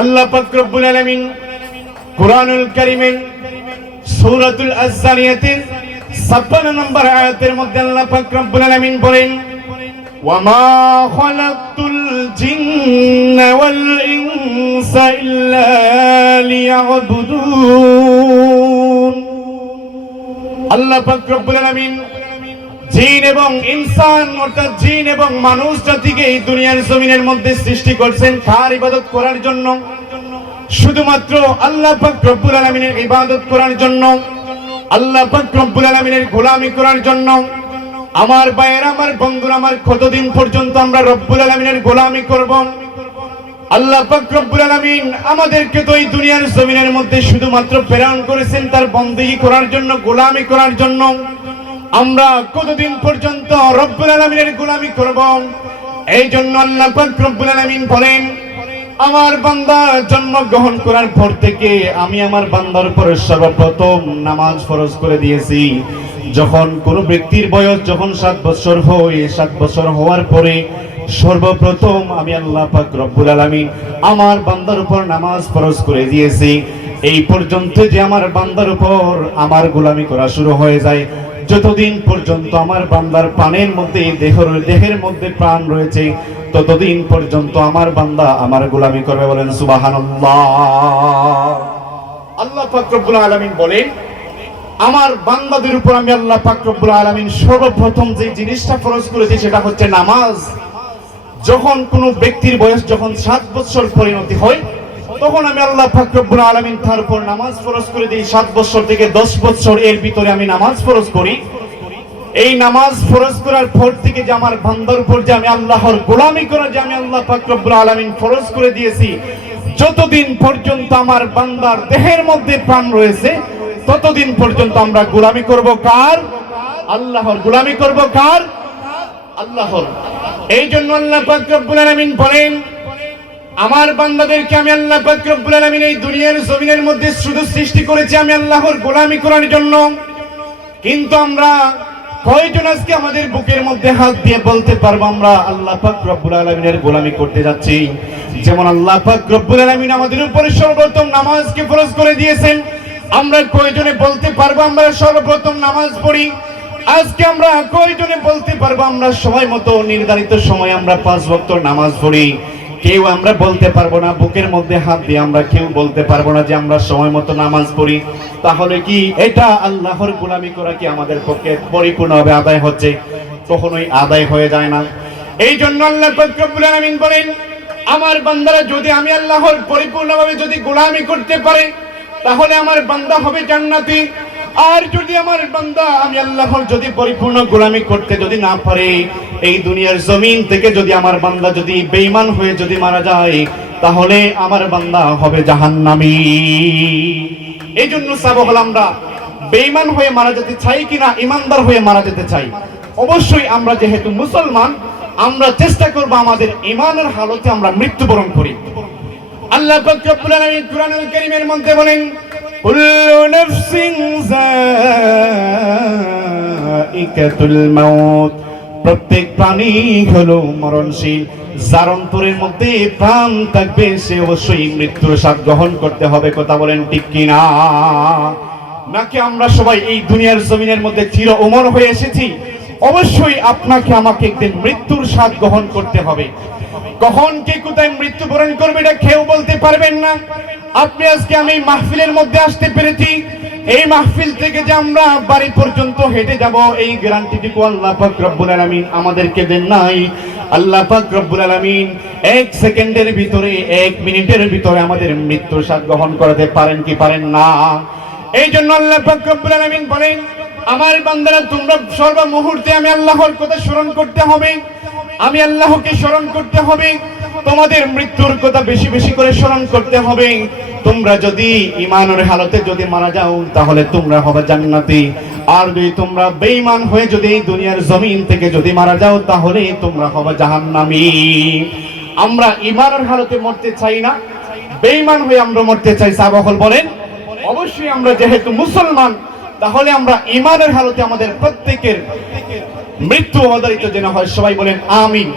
আল্লাহ পাক রব্বুল আলামিন কুরআনুল কারীমের সূরাতুল আয-যারিয়াতের 56 নম্বর আয়াতের মধ্যে আল্লাহ পাক রব্বুল আলামিন বলেন, ওয়ামা খালাকতুল জিন্না ওয়াল ইনসা ইল্লা লিয়াবুদুন। আল্লাহ পাক রব্বুল আলামিন জিন এবং ইনসান অর্থাৎ জিন এবং মানুষ জাতিকে এই দুনিয়ার জমিনের মধ্যে সৃষ্টি করেছেন কার ইবাদত করার জন্য? শুধুমাত্র আল্লাহ পাক রব্বুল আলামিনের ইবাদত করার জন্য, আল্লাহ পাক রব্বুল আলামিনের গোলামি করার জন্য। আমার ভাইয়েরা, আমার বন্ধুরা, আমার কতদিন পর্যন্ত আমরা রব্বুল আলামিনের গোলামি করব? আল্লাহ পাক রব্বুল আলামিন আমাদেরকে তো এই দুনিয়ার জমিনের মধ্যে শুধুমাত্র প্রেরণ করেছেন তার বন্দেগী করার জন্য, গোলামি করার জন্য। আমরা কতদিন পর্যন্ত রব্বুল আলামিনের গোলামি করব? এই জন্য আল্লাহ পাক রব্বুল আলামিন বলেন, আমার বান্দা জন্মগ্রহণ করার পর থেকে আমি আমার বান্দার উপর সর্বপ্রথম নামাজ ফরজ করে দিয়েছি। যখন কোন ব্যক্তির বয়স যখন 7 বছর হয়, 7 বছর হওয়ার পরে সর্বপ্রথম আমি আল্লাহ পাক রব্বুল আলামিন আমার বান্দার উপর নামাজ ফরজ করে দিয়েছি। এই পর্যন্ত যে আমার বান্দার উপর আমার গোলামি করা শুরু হয়ে যায়, যতদিন পর্যন্ত আমার বান্দার প্রাণের মধ্যে দেহের মধ্যে প্রাণ রয়েছে ততদিন পর্যন্ত আমার বান্দা আমার গোলামি করবে। বলেন সুবহানাল্লাহ। আল্লাহ পাক রব্বুল আলামিন বলেন, আমার বান্দাদের উপর আমি আল্লাহ পাক রব্বুল আলামিন সর্বপ্রথম যে জিনিসটা ফরজ করেছি সেটা হচ্ছে নামাজ। যখন কোন ব্যক্তির বয়স যখন 7 বছর পরিণতি হয় তখন আমি আল্লাহ পাক রব্বুল আলামিন তার উপর নামাজ ফরজ করে দিই। 7 বছর থেকে 10 বছর এর ভিতরে আমি নামাজ ফরজ করি। এই নামাজ ফরজ করার পর থেকে যে আমার বান্দার উপর যে আমি আল্লাহর গোলামি করা যে আমি আল্লাহ পাক রব্বুল আলামিন ফরজ করে দিয়েছি, যতদিন পর্যন্ত আমার বান্দার দেহের মধ্যে প্রাণ রয়েছে ততদিন পর্যন্ত আমরা গোলামি করব কার? আল্লাহর। গোলামি করব কার? আল্লাহর। এই জন্য আল্লাহ পাক রব্বুল আলামিন বলেন, আমার বান্দাদেরকে আমি আল্লাহ পাক রব্বুল আলামিন এই দুনিয়ার জমিনের মধ্যে শুধু সৃষ্টি করেছি আমি আল্লাহর গোলামি করার জন্য। কিন্তু আমরা কয়জন আজকে আমাদের বুকের মধ্যে হাত দিয়ে বলতে পারবো আমরা আল্লাহ পাক রব্বুল আলামিনের গোলামি করতে যাচ্ছি? যেমন আল্লাহ পাক রব্বুল আলামিন আমাদের উপরে সর্বপ্রথম নামাজকে ফরজ করে দিয়েছেন, আমরা কয়জনে বলতে পারবো আমরা সর্বপ্রথম নামাজ পড়ি? আজকে আমরা কয়জনে বলতে পারবো আমরা সময় মতো নির্ধারিত সময় আমরা 5 ওয়াক্ত নামাজ পড়ি? কেউ আমরা বলতে পারবো না। বুকের মধ্যে হাত দিয়ে আমরা কেউ বলতে পারবো না যে আমরা সময় মতো নামাজ পড়ি। তাহলে কি এটা আল্লাহর গোলামি করা কি আমাদের পক্ষে পরিপূর্ণভাবে আদায় হচ্ছে? কখনোই আদায় হয়ে যায় না। এই জন্য আল্লাহ পাক রব্বুল আলামিন বলেন, আমার বান্দারা যদি আমি আল্লাহর পরিপূর্ণভাবে যদি গোলামি করতে পারে তাহলে আমার বান্দা হবে জান্নাতি। আর যদি আমার বান্দা আমি আল্লাহর যদি পরিপূর্ণ গোলামি করতে যদি না পারে, এই দুনিয়ার জমিন থেকে যদি আমার বান্দা যদি বেঈমান হয়ে যদি মারা যায় তাহলে আমার বান্দা হবে জাহান্নামী। এই জন্য সাবহল আমরা বেঈমান হয়ে মারা যেতে চাই কিনা ইমানদার হয়ে মারা যেতে চাই? অবশ্যই আমরা যেহেতু মুসলমান আমরা চেষ্টা করব আমাদের ঈমানের হালতে আমরা মৃত্যুবরণ করি। আল্লাহ পাক রব্বুল আলামিন কুরআনুল কারীমের মধ্যে বলেন, কুল্লু নাফসিন যায়িকাতুল মাউত। প্রত্যেক প্রাণী হলো মরণশীল। যার অন্তরের মধ্যে প্রাণ থাকবে সে অবশ্যই মৃত্যুর স্বাদ গ্রহণ করতে হবে। কথা বলেন ঠিক কিনা? নাকি আমরা সবাই এই দুনিয়ার জমিনের মধ্যে চির অমর হয়ে এসেছি? অবশ্যই আপনাকে আমাকে একদিন মৃত্যুর স্বাদ গ্রহণ করতে হবে। কখন কে কোথায় মৃত্যুবরণ করবে এটা কেউ বলতে পারবেন না। আপনি আজকে আমি মাহফিলের মধ্যে আসতে পেরেছি, এই মাহফিল থেকে যে আমরা বাড়ি পর্যন্ত হেঁটে যাব এই গ্যারান্টিটুকু আল্লাহ পাক রব্বুল আলামিন আমাদেরকে দেন নাই। আল্লাহ পাক রব্বুল আলামিন 1 সেকেন্ডের ভিতরে 1 মিনিটের ভিতরে আমাদের মৃত্যুর স্বাদ গ্রহণ করাতে পারেন কি পারেন না? এই জন্য আল্লাহ পাক রব্বুল আলামিন বলেন, আমার বান্দারা তোমরা সর্ব মুহূর্তে আমি আল্লাহর কথা স্মরণ করতে হবে, আমি আল্লাহকে স্মরণ করতে হবে। তোমাদের মৃত্যুর কথা বেশি বেশি করে স্মরণ করতে হবে। তোমরা যদি ঈমানের হালতে যদি মারা যাও তাহলে তোমরা হবে জান্নাতি। আর যদি তোমরা বেঈমান হয়ে যদি এই দুনিয়ার জমিন থেকে যদি মারা যাও তাহলে তোমরা হবে জাহান্নামী। আমরা ঈমানের হালতে মরতে চাই না, বেঈমান হয়ে আমরা মরতে চাই। সাহাবাগণ বলেন, অবশ্যই আমরা যেহেতু মুসলমান তাহলে আমরা ঈমানের হালতে আমাদের প্রত্যেকের মৃত্যু অবধারিত যেন হয়। সবাই বলেন আমিন।